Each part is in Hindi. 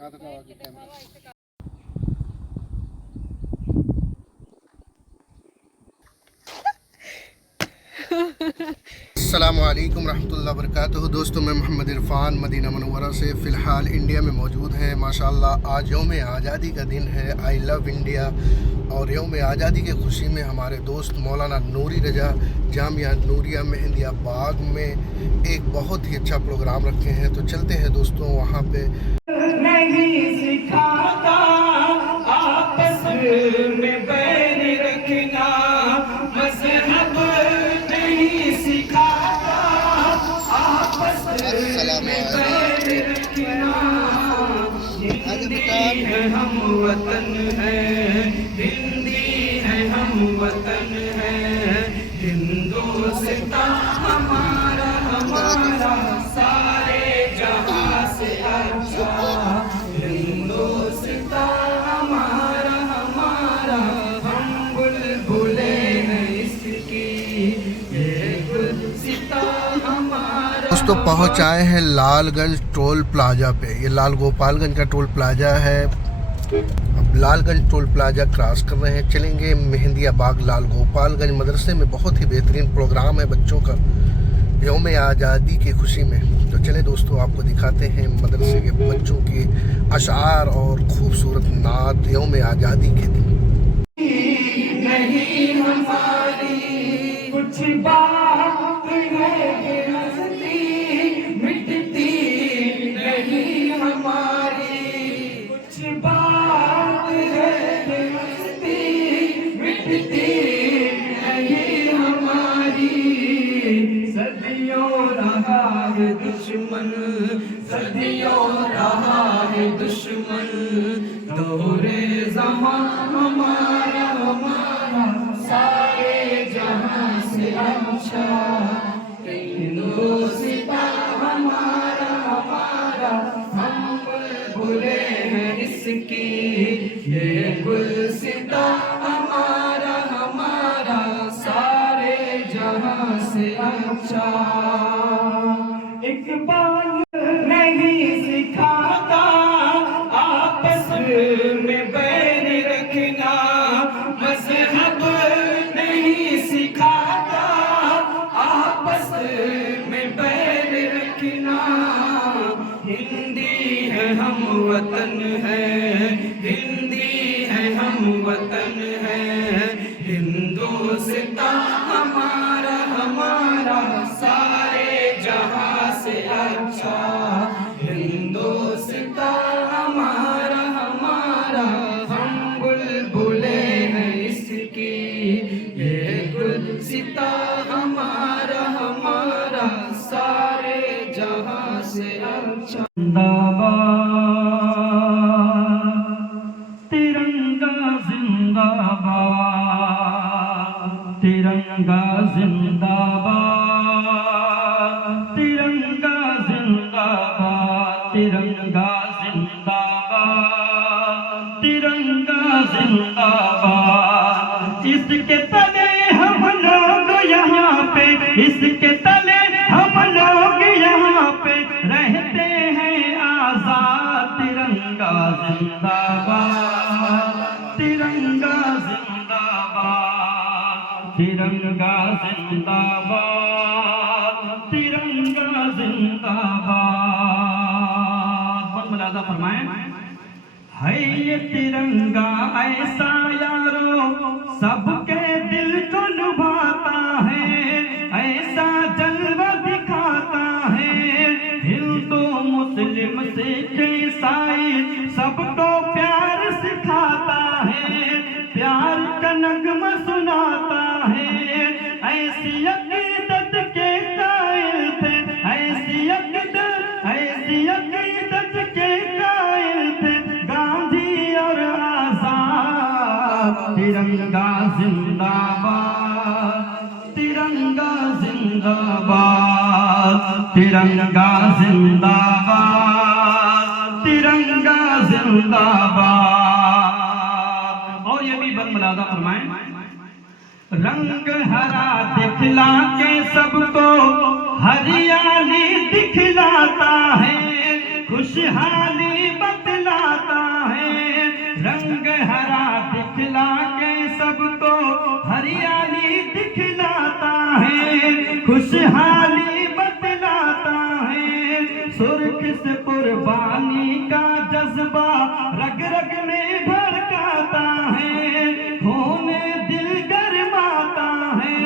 अस्सलामुअलैकुम रहमतुल्लाहि वबरकातुहू। दोस्तों, मैं मोहम्मद इरफान मदीना मनव्वरा से फ़िलहाल इंडिया में मौजूद हैं। माशाल्लाह आज यौम आज़ादी का दिन है। I love India. और यौम आज़ादी की खुशी में हमारे दोस्त मौलाना नूरी रजा जामिया नूरिया मेहंदिया बाग में एक बहुत ही अच्छा प्रोग्राम रखे हैं। तो चलते हैं दोस्तों वहाँ पे। नहीं सिखाता आपस में बैर रखना, मज़हब नहीं सिखाता आपस में बैर रखना। हिंदी है हम वतन है, हिंदी है हम वतन है, हिंदुस्तान हमारा हमारा सारे जहां से अच्छा, हिंदुस्तान हमारा हमारा, हम बुलबुले हैं इसकी, ये गुलसितान हमारा। दोस्तों पहुंच आए हैं लालगंज टोल प्लाजा पे। ये लाल गोपालगंज का टोल प्लाजा है। अब लालगंज टोल प्लाजा क्रॉस कर रहे हैं, चलेंगे मेहंदिया बाग लाल गोपालगंज। मदरसे में बहुत ही बेहतरीन प्रोग्राम है बच्चों का यौम आज़ादी की खुशी में। तो चले दोस्तों आपको दिखाते हैं मदरसे के बच्चों की अशार और खूबसूरत नात यौम आज़ादी के दिन। नहीं हमारी कुछ बात है हंसती मिटती, नहीं हमारी कुछ बात है हंसती मिटती, नहीं हमारी। सदियों रहा है दुश्मन, सदियों रहा है दुश्मन, दौरे ज़मां हमारा हमारा सारे जहां से अच्छा, हिंदुस्तान हमारा हमारा, हम बुलबुले हैं इसकी, ये गुलसितान हमारा हमारा सारे जहां से अच्छा। इकबाल नहीं सिखाता आपस में बैर रखना, मज़हब नहीं सिखाता आपस में बैर रखना। हिंदी है हम वतन है, हिंदी है हम वतन है, हिंदुस्तान हमारा हमारा सारे जहां से अच्छा, हिंदुस्तान हमारा हमारा, हम बुलबुले हैं इसकी, ये गुलसितान हमारा हमारा सारे जहां से अच्छा। तिरंगा जिंदाबाद, तिरंगा जिंदाबाद, तिरंगा जिंदाबाद, तिरंगा जिंदाबाद, तिरंगा जिंदाबाद। इसके तले हम लोग यहाँ पे, इसके तले हम लोग यहाँ पे रहते हैं आजाद। तिरंगा जिंदाबाद, तिरंगा जिंदाबाद, तिरंगा जिंदाबाद, तिरंगा जिंदाबाद। मुलाजा फरमाएं। है ये तिरंगा ऐसा यारो सबके दिल को लुभाता है, ऐसा जलवा दिखाता है, हिंदू मुस्लिम सिख ईसाई सबको प्यार सिखाता है, प्यार का नगमा सुनाता है। ऐसी अकीदत के कायल थे, ऐसी अकीदत के कायल थे गांधी और आजाद। तिरंगा जिंदाबाद, तिरंगा जिंदाबाद, तिरंगा जिंदाबाद, तिरंगा जिंदाबाद। और ये भी बंद मुलाजा फरमाएं। रंग हरा दिखला के सबको हरियाली दिखलाता है, खुशहाली बतला खुशहाली बतलाता है। सुर्ख से कुर्बानी का जज्बा रग रग में भड़काता है, खून दिल गरमाता है।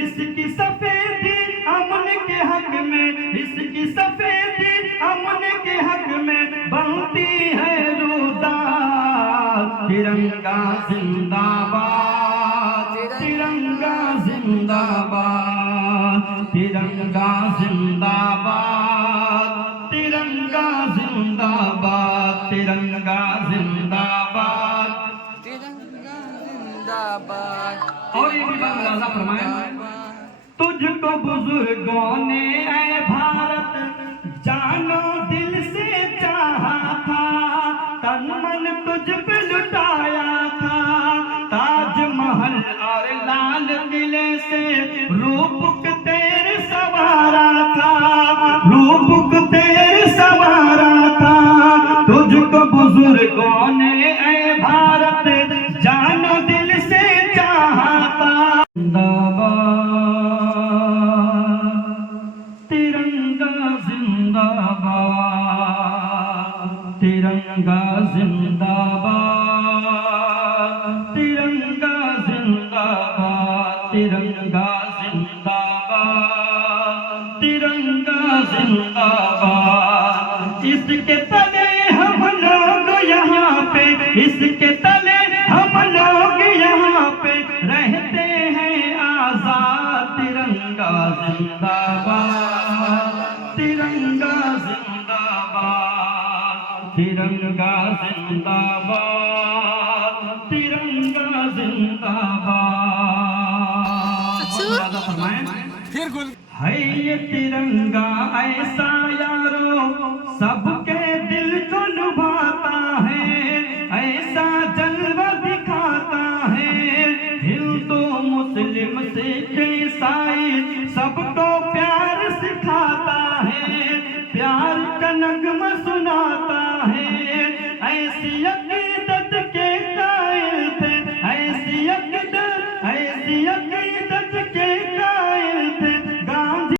इसकी सफेदी अमन के हक में, इसकी सफेदी अमन के हक में बनती है रुदात। तिरंगा जिंदाबाद, तिरंगा जिंदाबाद, तिरंगा जिंदाबाद, तिरंगा जिंदाबाद, तिरंगा जिंदाबाद, तिरंगा जिंदाबाद। और ये भी बात मुलाजा फरमाएं, तुझको बुजुर्गों ने ऐ भारत जानो दिल से चाहा था, तन मन तुझ पे लुटाया था। ताजमहल और लाल किले से रूप तेरे सवारा था, रूप तेरे सवारा था। तुझको बुजुर्गों ने ऐ भारत जानो दिल से चाहा था। तिरंगा जिंदाबाद, तिरंगा जिंदाबाद, तिरंगा जिंदाबाद, तिरंगा जिंदाबाद, तिरंगा जिंदाबाद। इसके तले हम लोग यहाँ पे, इसके तले हम लोग यहाँ पे रहते हैं आजाद। तिरंगा जिंदाबाद, तिरंगा जिंदाबाद, तिरंगा जिंदाबाद, तिरंगा जिंदाबाद। है ये तिरंगा ऐसा यारो सबके दिल को लुभाता है, ऐसा जलवा दिखाता है। हिंदू मुस्लिम सिख ईसाई सबको प्यार सिखाता है, प्यार का नगमा सुनाता है।